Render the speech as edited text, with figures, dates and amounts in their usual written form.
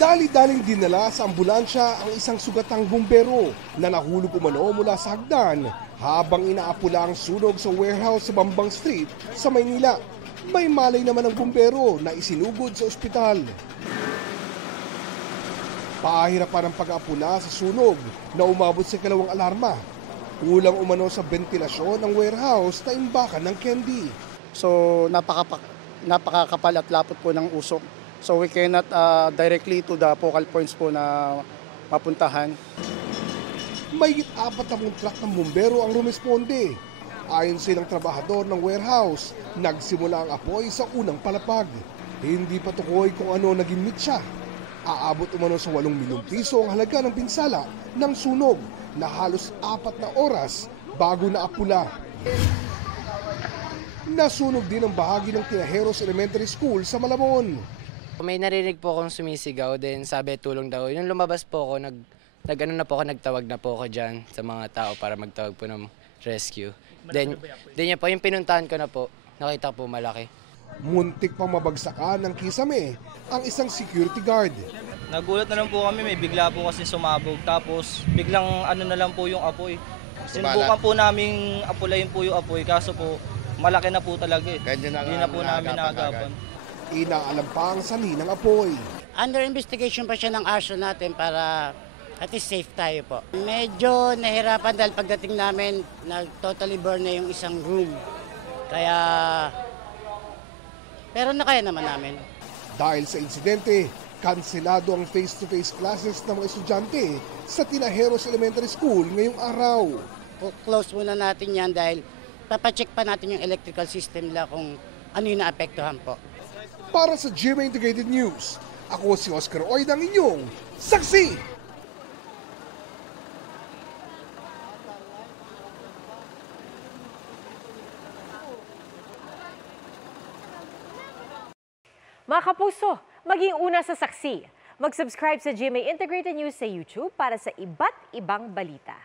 Dali-daling dinala sa ambulansya ang isang sugatang bumbero na nahulog umano mula sa hagdan habang inaapula ang sunog sa warehouse sa Bambang Street sa Maynila. May malay naman ang bumbero na isinugod sa ospital. Pahirapan ang pag-aapula sa sunog na umabot sa ikalawang alarma. Kulang umano sa ventilasyon ng warehouse na imbakan ng candy. So napakakapal at lapot po ng usok. So we cannot directly to the focal points po na mapuntahan. May 40 truck ng bumbero ang rumisponde. Ayon silang trabahador ng warehouse, nagsimula ang apoy sa unang palapag. Hindi pa tukoy kung ano naging mitsa. Aabot umano sa 8 milyong piso ang halaga ng pinsala ng sunog na halos 4 na oras bago naapula. Nasunog din ang bahagi ng Tinajeros Elementary School sa Malamon. May narinig po akong sumisigaw, din sabi tulong daw. Yung lumabas po ako, nagtawag na po ako dyan sa mga tao para magtawag po ng rescue. Then yun po, yung pinuntahan ko na po, nakita po malaki. Muntik pang mabagsakan ng kisame ang isang security guard. Nagulat na lang po kami, may bigla po kasi sumabog. Tapos biglang na lang po yung apoy. Sinubukan po namin apulayin po yung apoy, kaso po malaki na po talaga eh. Hindi na po namin naagapan. Inaalam pa ang sanhi ng apoy. Under investigation pa siya ng arson natin para at least safe tayo po. Medyo nahirapan dahil pagdating namin, totally burn na yung isang room. Kaya, pero nakaya naman namin. Dahil sa insidente, kanselado ang face-to-face classes ng mga estudyante sa Tinajeros Elementary School ngayong araw. Close muna natin yan dahil papacheck pa natin yung electrical system nila kung ano yung naapektuhan po. Para sa GMA Integrated News, ako si Oscar Oid, ang inyong saksi! Mga kapuso, maging una sa saksi. Mag-subscribe sa GMA Integrated News sa YouTube para sa iba't ibang balita.